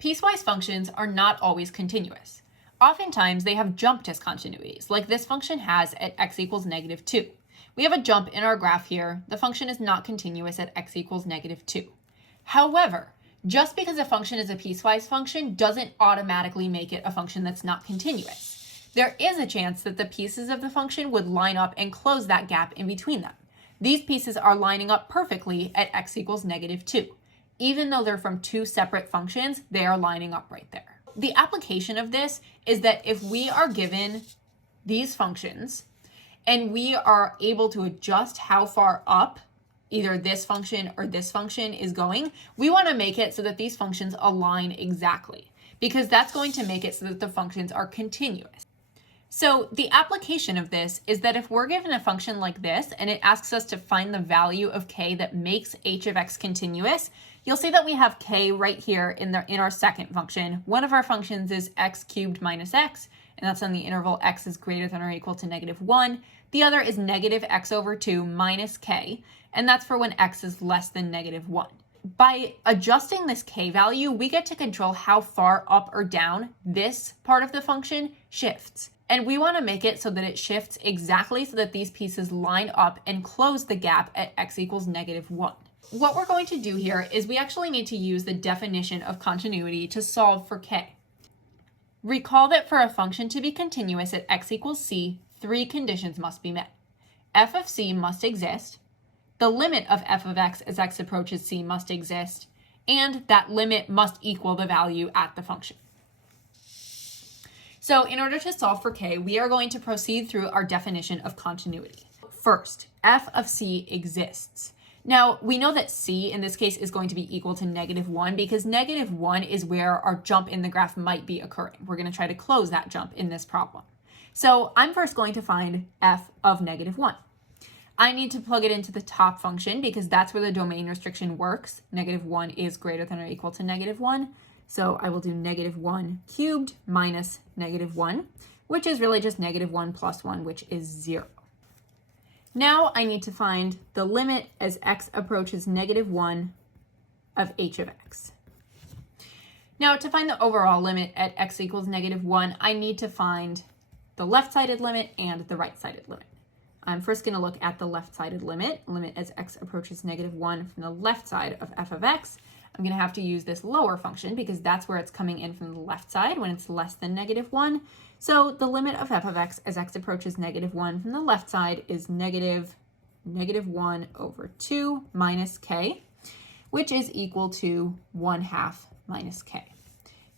Piecewise functions are not always continuous. Oftentimes, they have jump discontinuities, like this function has at x equals -2. We have a jump in our graph here. The function is not continuous at x equals -2. However, just because a function is a piecewise function doesn't automatically make it a function that's not continuous. There is a chance that the pieces of the function would line up and close that gap in between them. These pieces are lining up perfectly at x equals -2. Even though they're from two separate functions, they are lining up right there. The application of this is that if we are given these functions and we are able to adjust how far up either this function or this function is going, we want to make it so that these functions align exactly, because that's going to make it so that the functions are continuous. So the application of this is that if we're given a function like this and it asks us to find the value of k that makes h of x continuous, you'll see that we have k right here in our second function. One of our functions is x cubed minus x, and that's on the interval x is greater than or equal to -1. The other is -x/2 minus k, and that's for when x is less than -1. By adjusting this k value, we get to control how far up or down this part of the function shifts. And we want to make it so that it shifts exactly so that these pieces line up and close the gap at x equals -1. What we're going to do here is we actually need to use the definition of continuity to solve for k. Recall that for a function to be continuous at x equals c, three conditions must be met. F of c must exist, the limit of f of x as x approaches c must exist, and that limit must equal the value at the function. So in order to solve for k, we are going to proceed through our definition of continuity. First, f of c exists. Now, we know that c in this case is going to be equal to -1 because -1 is where our jump in the graph might be occurring. We're going to try to close that jump in this problem. So I'm first going to find f of -1. I need to plug it into the top function because that's where the domain restriction works. -1 is greater than or equal to -1. So I will do -1 cubed minus -1, which is really just -1 plus 1, which is 0. Now I need to find the limit as x approaches -1 of h of x. Now to find the overall limit at x equals -1, I need to find the left-sided limit and the right-sided limit. I'm first going to look at the left-sided limit as x approaches -1 from the left side of f of x. I'm going to have to use this lower function because that's where it's coming in from the left side when it's less than -1. So the limit of f of x as x approaches -1 from the left side is -1/2 minus k, which is equal to 1/2 minus k.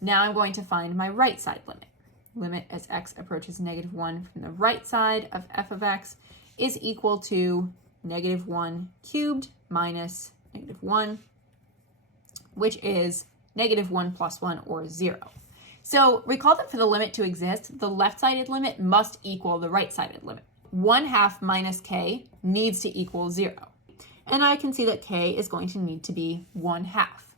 Now I'm going to find my right side limit. Limit as x approaches -1 from the right side of f of x is equal to -1 cubed minus -1, which is -1 plus 1, or 0. So recall that for the limit to exist, the left-sided limit must equal the right-sided limit. 1/2 minus k needs to equal 0. And I can see that k is going to need to be 1/2.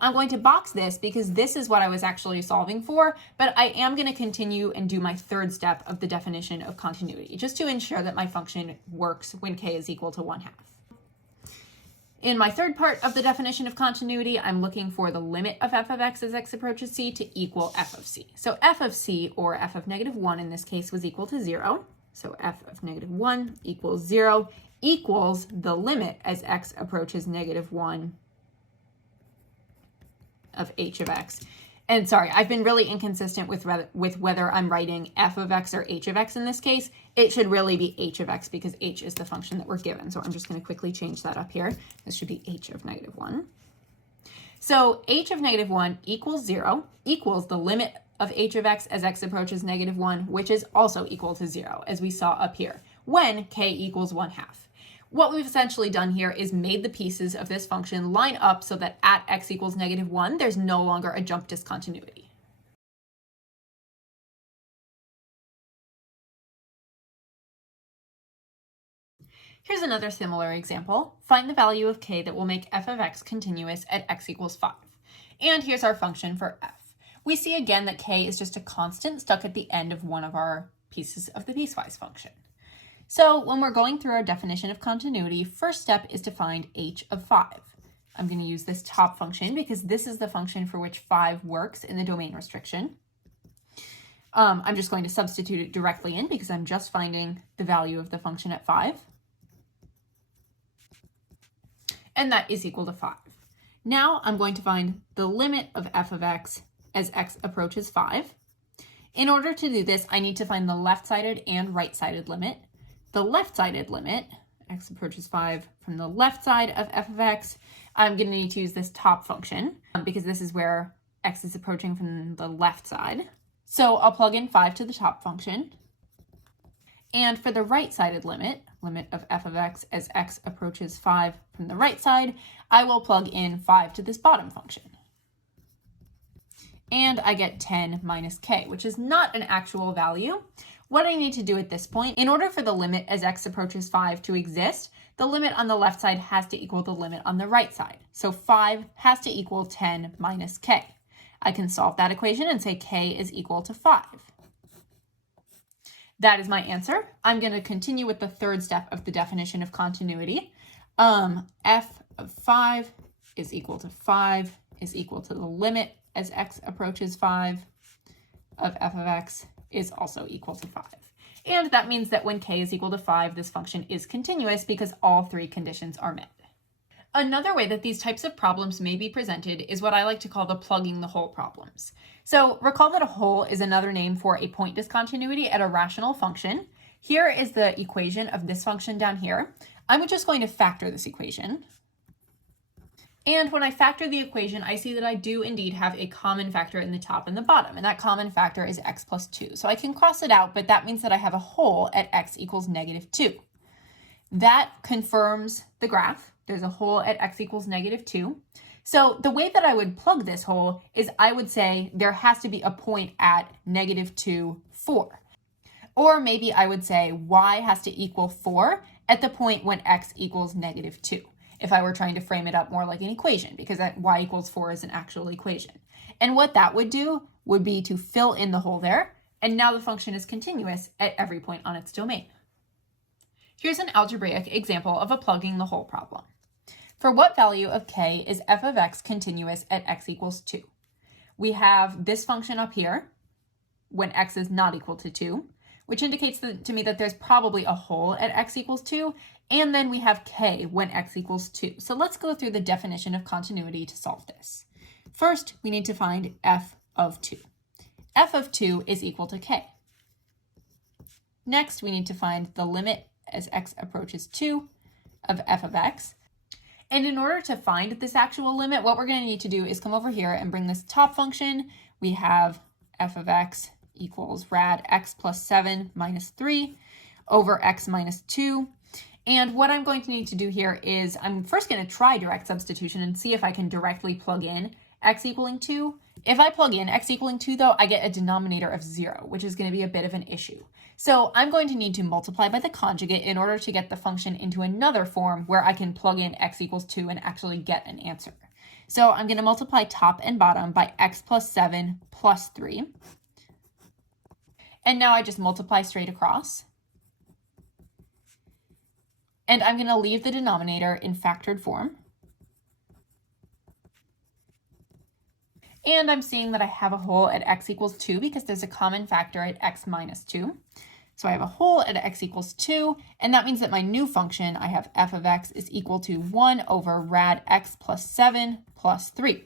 I'm going to box this because this is what I was actually solving for, but I am going to continue and do my third step of the definition of continuity, just to ensure that my function works when k is equal to 1/2. In my third part of the definition of continuity, I'm looking for the limit of f of x as x approaches c to equal f of c. So f of c, or f of -1 in this case, was equal to 0. So f of -1 equals 0 equals the limit as x approaches -1 of h of x. And sorry, I've been really inconsistent with whether I'm writing f of x or h of x in this case. It should really be h of x because h is the function that we're given. So I'm just going to quickly change that up here. This should be h of -1. So h of -1 equals 0 equals the limit of h of x as x approaches -1, which is also equal to 0, as we saw up here, when k equals 1/2. What we've essentially done here is made the pieces of this function line up so that at x equals -1, there's no longer a jump discontinuity. Here's another similar example. Find the value of k that will make f of x continuous at x equals 5. And here's our function for f. We see again that k is just a constant stuck at the end of one of our pieces of the piecewise function. So when we're going through our definition of continuity, first step is to find h of 5. I'm going to use this top function because this is the function for which 5 works in the domain restriction. I'm just going to substitute it directly in because I'm just finding the value of the function at 5. And that is equal to 5. Now I'm going to find the limit of f of x as x approaches 5. In order to do this, I need to find the left-sided and right-sided limit. The left-sided limit, x approaches 5 from the left side of f of x, I'm going to need to use this top function because this is where x is approaching from the left side. So I'll plug in 5 to the top function. And for the right-sided limit, limit of f of x as x approaches 5 from the right side, I will plug in 5 to this bottom function. And I get 10 minus k, which is not an actual value. What I need to do at this point, in order for the limit as x approaches 5 to exist, the limit on the left side has to equal the limit on the right side. So 5 has to equal 10 minus k. I can solve that equation and say k is equal to 5. That is my answer. I'm going to continue with the third step of the definition of continuity. F of 5 is equal to 5 is equal to the limit as x approaches 5 of f of x is also equal to 5. And that means that when k is equal to 5, this function is continuous because all 3 conditions are met. Another way that these types of problems may be presented is what I like to call the plugging the hole problems. So recall that a hole is another name for a point discontinuity at a rational function. Here is the equation of this function down here. I'm just going to factor this equation. And when I factor the equation, I see that I do indeed have a common factor in the top and the bottom, and that common factor is x plus 2. So I can cross it out, but that means that I have a hole at x equals negative 2. That confirms the graph. There's a hole at x equals negative 2. So the way that I would plug this hole is I would say there has to be a point at negative 2, 4. Or maybe I would say y has to equal 4 at the point when x equals negative 2. If I were trying to frame it up more like an equation, because y equals 4 is an actual equation. And what that would do would be to fill in the hole there, and now the function is continuous at every point on its domain. Here's an algebraic example of a plugging the hole problem. For what value of k is f of x continuous at x equals 2? We have this function up here when x is not equal to 2, which indicates to me that there's probably a hole at x equals 2, and then we have k when x equals 2. So let's go through the definition of continuity to solve this. First, we need to find f of 2. F of 2 is equal to k. Next, we need to find the limit as x approaches 2 of f of x. And in order to find this actual limit, what we're going to need to do is come over here and bring this top function. We have f of x equals rad x plus 7 minus 3 over x minus 2. And what I'm going to need to do here is I'm first going to try direct substitution and see if I can directly plug in x equaling 2. If I plug in x equaling 2, though, I get a denominator of 0, which is going to be a bit of an issue. So I'm going to need to multiply by the conjugate in order to get the function into another form where I can plug in x equals 2 and actually get an answer. So I'm going to multiply top and bottom by x plus 7 plus 3. And now I just multiply straight across. And I'm going to leave the denominator in factored form. And I'm seeing that I have a hole at x equals 2 because there's a common factor at x minus 2. So I have a hole at x equals 2, and that means that my new function, I have f of x is equal to 1 over rad x plus 7 plus 3.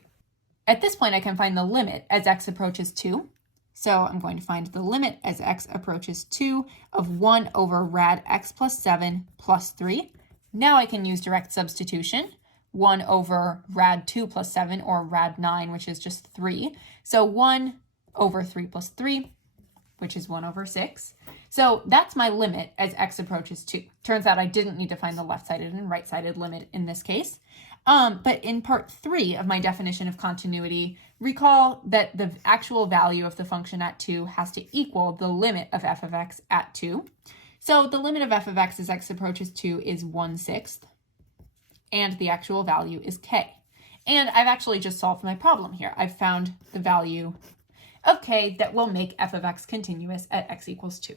At this point, I can find the limit as x approaches 2. So I'm going to find the limit as x approaches 2 of 1 over rad x plus 7 plus 3. Now I can use direct substitution. 1 over rad 2 plus 7, or rad 9, which is just 3. So 1 over 3 plus 3, which is 1 over 6. So that's my limit as x approaches 2. Turns out I didn't need to find the left-sided and right-sided limit in this case. But in part 3 of my definition of continuity, recall that the actual value of the function at 2 has to equal the limit of f of x at 2. So the limit of f of x as x approaches 2 is 1/6. And the actual value is k. And I've actually just solved my problem here. I've found the value of k that will make f of x continuous at x equals 2.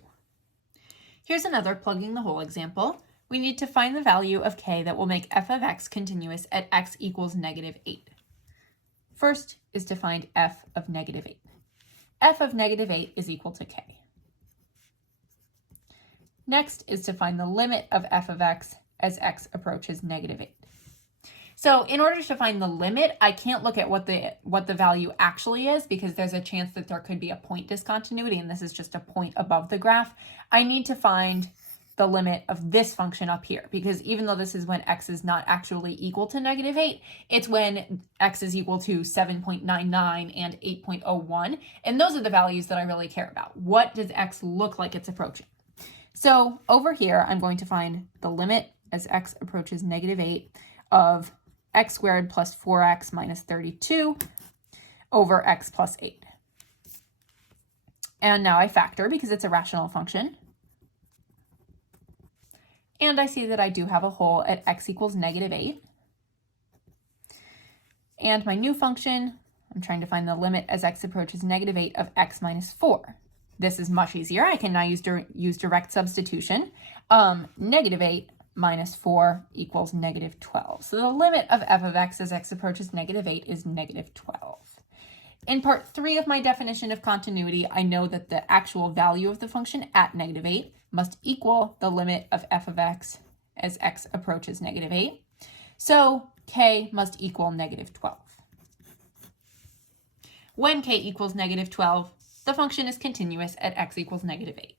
Here's another plugging the hole example. we need to find the value of k that will make f of x continuous at x equals -8. First is to find f of -8. F of -8 is equal to k. Next is to find the limit of f of x as x approaches -8. So in order to find the limit, I can't look at what the value actually is because there's a chance that there could be a point discontinuity, and this is just a point above the graph. I need to find the limit of this function up here, because even though this is when x is not actually equal to -8, it's when x is equal to 7.99 and 8.01, and those are the values that I really care about. What does x look like it's approaching? So over here, I'm going to find the limit as x approaches -8 of x squared plus 4x minus 32 over x plus 8. And now I factor because it's a rational function. And I see that I do have a hole at x equals -8. And my new function, I'm trying to find the limit as x approaches -8 of x minus 4. This is much easier. I can now use direct substitution. -8 minus 4 equals -12. So the limit of f of x as x approaches -8 is -12. In part 3 of my definition of continuity, I know that the actual value of the function at -8 must equal the limit of f of x as x approaches -8. So k must equal -12. When k equals -12, the function is continuous at x equals -8.